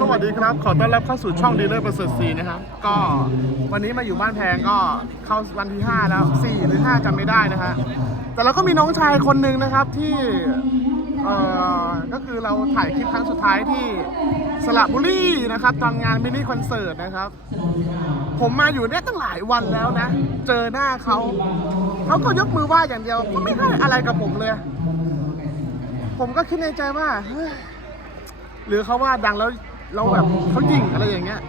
สวัสดีครับ ขอต้อนรับเข้าสู่ช่องดีเลอร์ประเสริฐศรีนะครับ ก็วันนี้มาอยู่บ้านแพงก็เข้าวันที่ 5 แล้ว 4 หรือ 5จำไม่ได้นะฮะ แต่เราก็มีน้องชายคนหนึ่งนะครับที่เอ่อก็คือเราถ่ายคลิปครั้งสุดท้ายที่สระบุรีนะครับ ตอนงานมินิคอนเสิร์ตนะครับ ผมมาอยู่เนี่ยตั้งหลายวันแล้วนะ เจอหน้าเขาเขาก็ยกมือไหว้อย่างเดียวก็ไม่ให้อะไรกับผมเลย ผมก็คิดในใจว่าเฮ้ยหรือเขาว่าดังแล้ว เราแบบเขาจริงอะไรอย่างเงี้ย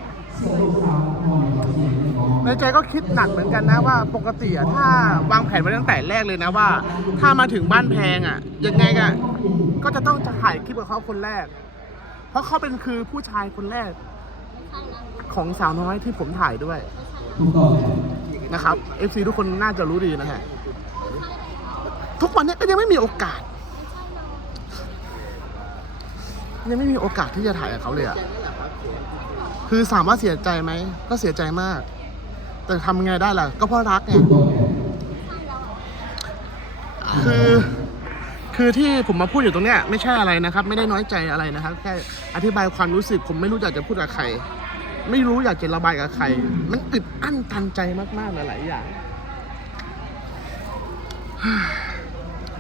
ในใจก็คิดหนักเหมือนกันนะว่าปกติอะถ้าวางแผนไว้ตั้งแต่แรกเลยนะว่า ถ้ามาถึงบ้านแพงอะยังไงก็ก็จะต้องจะถ่ายคลิปกับเขาคนแรก เพราะเขาเป็นคือผู้ชายคนแรก ของสาวน้อยที่ผมถ่ายด้วยนะครับ FC ทุกคนน่าจะรู้ดีนะฮะทุกวันนี้ก็ยังไม่มีโอกาส ยังไม่มีโอกาสที่จะถ่ายกับเขาเลยอะคือถามว่าเสียใจไหม ก็เสียใจมาก แต่ทำไงได้ล่ะ ก็เพราะรักไงคือคือที่ผมมาพูดอยู่ตรงเนี้ยไม่ใช่อะไรนะครับ ไม่ได้น้อยใจอะไรนะครับ แค่อธิบายความรู้สึก ผมไม่รู้อยากจะพูดกับใคร ไม่รู้อยากจะระบายกับใคร มันอึดอั้นตันใจมากๆหลายๆอย่าง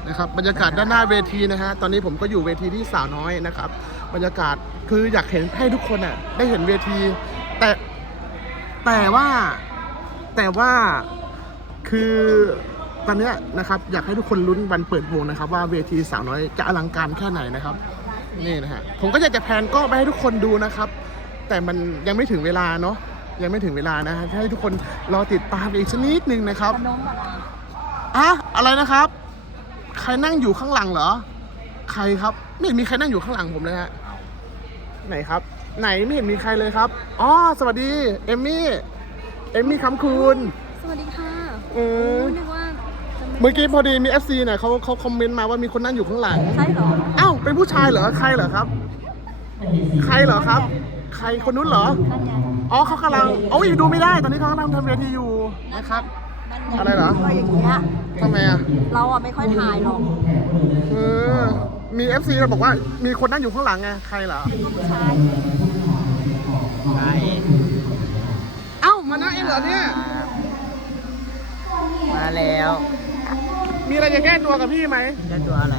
นะครับบรรยากาศด้านหน้าเวทีนะฮะตอนนี้ผมก็อยู่เวทีที่สาวน้อยนะครับ บรรยากาศคืออยากเห็นให้ทุกคนอะได้เห็นเวที แต่แต่ว่าแต่ว่าคือตอนเนี้ยนะครับอยากให้ทุกคนลุ้นวันเปิดวงนะครับ ว่าเวทีสาวน้อยจะอลังการแค่ไหนนะครับนี่นะฮะผมก็อยากจะแพนกล้องไปให้ทุกคนดูนะครับ แต่มันยังไม่ถึงเวลาเนาะยังไม่ถึงเวลานะฮะให้ทุกคนรอติดตามอีกชนิดนึงนะครับอะอะไรนะครับ ใครนั่งอยู่ข้างหลังเหรอ ใครครับ ไม่เห็นมีใครนั่งอยู่ข้างหลังผมเลยฮะไหนครับ ไหนไม่เห็นมีใครเลยครับอ๋อสวัสดีเอมมี่เอมมี่คำคูณสวัสดีค่ะอืมนึกว่าจะไเมื่อกี้พอดีมี FC เนี่ยเขาเขาคอมเมนต์มาว่ามีคนนั่งอยู่ข้างหลังใช่เหรออ้าวเป็นผู้ชายเหรอใครเหรอครับ ใครเหรอครับ ใครคนนู้นเหรอนั่นไงอ๋อเขากำลังโอ้ยดูไม่ได้ตอนนี้เขากำลังทำเวทีอยู่นะครับนั่นไง อะไรเหรอ ก็อย่างเงี้ยทำไมอะ เราอะไม่ค่อยถ่ายหรอกเออ มี FC เราบอกว่า มีคนนั่งอยู่ข้างหลังไง ใครเหรอผู้ชายเอ้า มานั่งเองเหรอเนี่ย มาแล้วมีอะไรจะแก้ตัวกับพี่ไหมจะตัวอะไร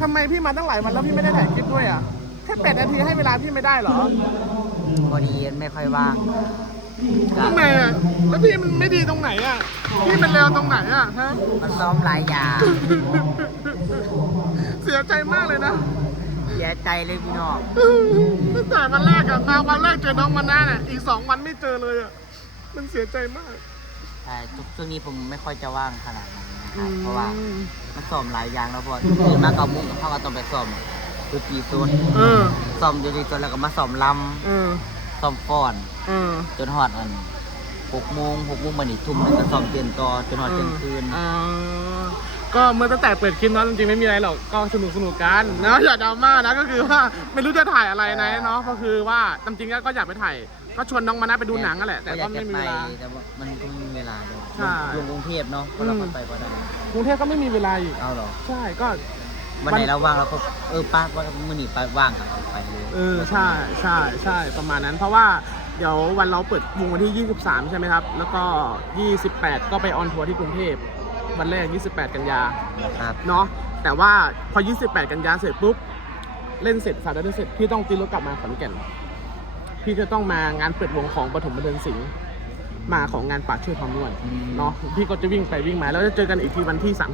ทำไมพี่มาตั้งหลายวันแล้วพี่ไม่ได้ถ่ายคลิปด้วยอะ แค่แปดนาทีให้เวลาพี่ไม่ได้เหรอ พอดีไม่ค่อยว่างก็ ทำไมอะแล้วพี่มันไม่ดีตรงไหนอะ พี่มันเลวตรงไหนอะฮะ มันซ้อมหลายอย่างเสียใจมากเลยนะเสียใจเลยพี่น้องตั้งแต่วันแรกอะมาวันแรกเจอน้องมาน่าน่ะอีกสองวันไม่เจอเลยอะมันเสียใจมากใช่ทุกช่วงนี้ผมไม่ค่อยจะว่างขนาดนั้นนะครับอืมเพราะว่ามันซ้อมหลายอย่างแล้วพอตื่นมาเกับมุ้งเขาก็ต้องไปซ้อมดนตรีสดเออซ้อมดนตรีสดแล้วก็มาซ้อมลเออำ ซ้อมฟ้อนเออจนฮอดอันหกโมงหกโมงมานี่ทุ่มหนึงก็ซ้อมเตียนต่อจนฮอดเที่ยงคืน อ่าก็เมื่อตั้งแต่เปิดคลิปเนาะจริงๆไม่มีอะไรหรอกก็สนุกสนุกกันเนาะอย่าดราม่านะก็คือว่าไม่รู้จะถ่ายอะไรนะเนาะก็คือว่าจริงๆก็อยากไปถ่ายก็ชวนน้องมานะไปดูหนังนั่นแหละแต่ก็ไม่มีเวลา แต่ว่ามันก็ไม่มีเวลาด้วยใช่ลงกรุงเทพเนาะเพราะเราอืมไปก็ได้กรุงเทพก็ไม่มีเวลาอีกเอาเหรอ ใช่ก็ วันไหนเราว่างเราก็เออป้าว่ามือหนีไปว่างกับไปเลยเออใช่ใช่ใช่ประมาณนั้น เพราะว่าเดี๋ยววันเราเปิดวงวันที่ 23 ใช่ไหมครับ แล้วก็ 28 ก็ไปออนทัวร์ที่กรุงเทพวันแรก 28 กันยาครับเนาะแต่ว่าพอ 28 กันยาเสร็จปุ๊บเล่นเสร็จสาดเล่นเสร็จพี่ต้องตีรถกลับมาขอนแก่นพี่จะต้องมางานเปิดวงของปฐมบันเทิงศิลป์มาของงานป่าช่วยความนวลเนาะพี่ก็จะวิ่งไปวิ่งมาแล้วจะเจอกันอีกทีวันที่ 30 10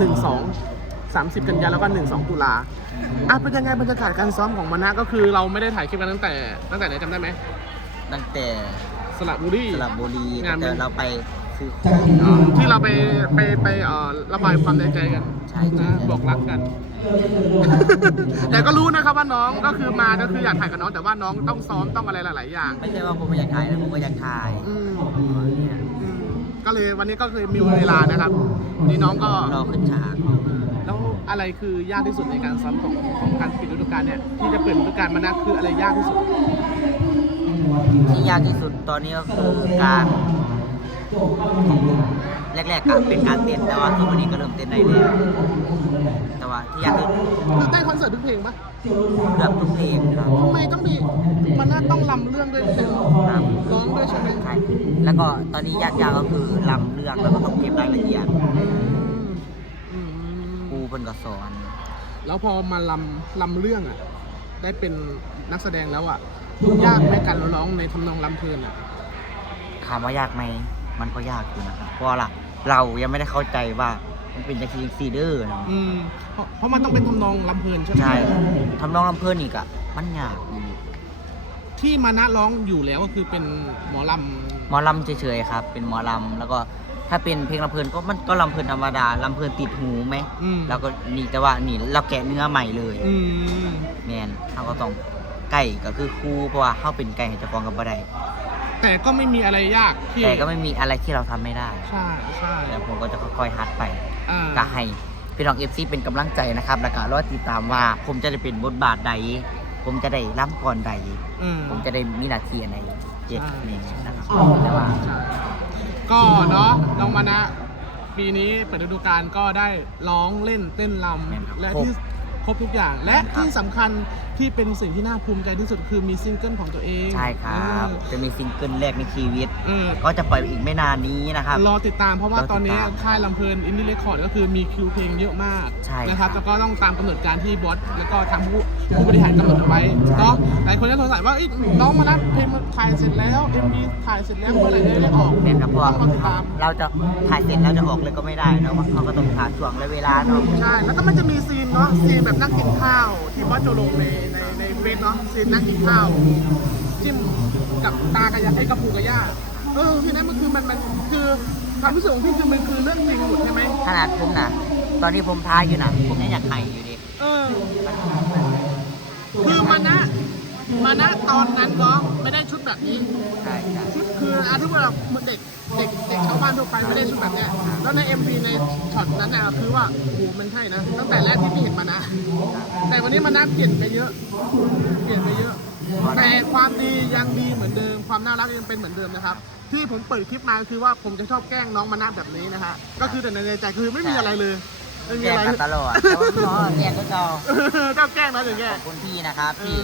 1 2 30 กันยาแล้วก็ 1 2 ตุลาอะเป็นยังไงบรรยากาศการซ้อมของมานะก็คือเราไม่ได้ถ่ายคลิปกันตั้งแต่ ตั้งแต่ไหนจำได้ไหมตั้งแต่สระบุรีสระบุรีงานแต่เราไปซื้อของเนาะที่เราไปไปไปเอ่อระบายความในใจกันใช่ใช่นะใช่บอกรักกัน แต่ก็รู้นะครับว่าน้องก็คือมาก็คืออยากถ่ายกับน้องแต่ว่าน้องต้องซ้อมต้องอะไรหลาย ๆ อย่างไม่ใช่ว่าผมไม่อยากถ่ายนะผมก็อยากถ่ายอืมอืมก็เลยวันนี้ก็คือมีเวลานะครับวันนี่น้องก็ รอขึ้นฉากแล้ว อะไรคือยากที่สุดในการซ้อมของของการปิดฤดูกาลเนี่ยที่จะเปิดฤดูกาลมานะคืออะไรยากที่สุด ที่ยากที่สุดตอนนี้ก็คือการแรกๆก็เป็นการเต้นแต่ว่าทุกวันนี้ก็เริ่มเต้นได้แล้วแต่ว่าที่ยากที่สุดคือเต้นคอนเสิร์ตทุกเพลงปะเกือบทุกเพลงครับทำไมต้องมีต้องลำเรื่องด้วยใช่ไหมครับร้องด้วยใช่ไหมใช่แล้วก็ตอนนี้ยากๆก็คือลำเรื่องแล้วก็ต้องเก็บรายละเอียดอืมอืมครูเพิ่นก็สอน แล้วพอมาลำลำเรื่องอะ ได้เป็นนักแสดงแล้วอะยากไหมการร้องในทำนองลำเพลินอะ ถามว่ายากไหม มันก็ยากอยู่นะครับ เพราะว่าล่ะเรายังไม่ได้เข้าใจว่ามันเป็นจักรีซีเดอร์นะอืมเพราะเพราะมันต้องเป็นทำนองลำเพลินใช่ไหมใช่ทำนองลำเพลินอีกอะมันยากอยู่ที่มานะร้องอยู่แล้วก็คือเป็นหมอลหมอลำเฉยๆครับ เป็นหมอลำแล้วก็ ถ้าเป็นเพลงลำเพลินก็มันก็ลำเพลินธรรมดาลำเพลินติดหูไหมำอืมแล้วก็นี่แต่ว่านี่เราแกะเนื้อใหม่เลยอืมแมนเขาก็ต้องไก่ก็คือครูเพราะว่าเขาเป็นไก่ให้เจ้าของกับบ่ได้แต่ก็ไม่มีอะไรยากที่แต่ก็ไม่มีอะไรที่เราทำไม่ได้ใช่ใช่แล้วผมก็จะค่อยๆฮัดไป อ่าก็ให้พี่น้องเอฟซีเป็นกำลังใจนะครับ แล้วก็รอติดตามว่าผมจะได้เป็นบทบาทใด ผมจะได้ร่ำก่อนใด อืมผมจะได้มีหน้าที่อะไรเจ็ดใช่นี่นะครับแต่ว่า ใช่ ก็เนาะน้องมานะปีนี้เปิดฤดูกาลก็ได้ร้องเล่นเต้นรแม่นครับำและครบที่ครบทุกอย่างและแม่นครับที่สำคัญที่เป็นสิ่งที่น่าภูมิใจที่สุดคือมีซิงเกิลของตัวเองใช่ครับจะมีซิงเกิลแรกในชีวิตเออก็จะปล่อยอีกไม่นานนี้นะครับรอติดตามเพราะว่ารอติดตามตอนนี้ค่ายลำเพลินอินดี้เรคคอร์ดก็คือมีคิวเพลงเยอะมากใช่นะครับครับแล้วก็ต้องตามกำหนดการที่บอสแล้วก็ทางผู้ ผู้บริหารกำหนดเอาไว้เนาะหลายคนก็สงสัยว่าเอ้ยน้องมานะเพลงมันถ่ายเสร็จแล้วเอ็มวีถ่ายเสร็จแล้วเมื่อไหร่จะได้ออกแม่นครับเพราะว่าต้องติดตาม เราจะถ่ายเสร็จแล้วจะออกเลยก็ไม่ได้เนอะเขาก็ต้องหาช่วงและเวลาเนาะใช่ แล้วก็มันจะมีซีนเนาะซีนแบบนั่งกินข้าวที่บอสโจลงในในในเฟซเนาะซีนนั่งกินข้าวจิ้มกับตากับยาไอ้กับปูกับย่าเออทีนั้นมันคือมันมันคือความรู้สึกของพี่คือมันคือเรื่องจริงหมดใช่ไหมขนาดผมนะตอนที่ผมทายอยู่นะผมยังอยากไข่อยู่ดิเออ คือมานะมานะตอนนั้นก็ไม่ได้ชุดแบบนี้ ใช่ใช่ชุดคืออาที่ว่าเราเด็กเด็กเด็กชาวบ้านทั่วไปไม่ได้ชุดแบบเนี้ยแล้วใน MV ในช็อตนั้นน่ะคือว่าโอ้โหมันใช่นะตั้งแต่แรกที่พี่เห็นมานะ แต่วันนี้มานะเปลี่ยนไปเยอะ เปลี่ยนไปเยอะ แต่ความดียังดีเหมือนเดิมความน่ารักยังเป็นเหมือนเดิมนะครับ ที่ผมเปิดคลิปมาคือว่าผมจะชอบแกล้งน้องมานะแบบนี้นะฮะก็คือแต่ในใจคือไม่มีอะไรเลย ไม่มีแยกอะไร กันตลอดแต่ว่าน้องแยกก็เก่าเจ้าแกล้งนะอย่างเงี้ขยอบคุณพี่นะครับเอที่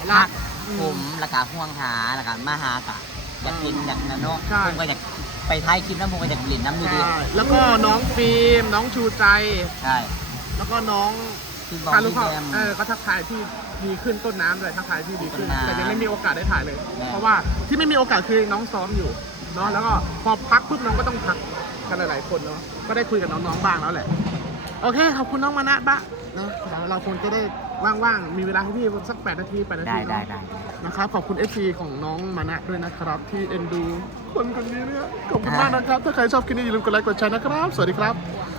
อรักอืผมแล้วก็ห่วงหาแล้วก็มาหากะอยากกินอยากนั่นเนาะใช่ ผมก็อยากไปท้ายคลิปนั้นผมก็อยากเล่นน้ำดูดิใช่แล้วก็น้องฟิล์มน้องชูใจใช่แล้วก็น้องพี่บอลพาลูกพี่เขาแจมเออก็ทักทายที่ดีขึ้นต้นน้ำเลยทักทายที่ดีขึ้น ต้นน้ำแต่ยังไม่มีโอกาสได้ถ่ายเลยแน่เพราะว่าที่ไม่มีโอกาสคือน้องซ้อมอยู่เนาะแล้วก็พอพักปุ๊บน้องก็ต้องพักกันหลายๆคนเนาะ ก็ได้คุยกับน้องๆบ้างแล้วแหละ โอเคขอบคุณน้องมานะบะนะเดี๋ยวเราคงจะได้ว่างๆ มีเวลาให้พี่สักแปดนาทีแปดนาได้ทีได้เนาะได้นะครับ ขอบคุณ FC ของน้องมานะด้วยนะครับ ที่เอ็นดู คนคนนี้เนี่ยขอบคุณมากนะครับ ถ้าใครชอบคลิปนี้อย่าลืมกดไลค์กดแชร์นะครับ สวัสดีครับ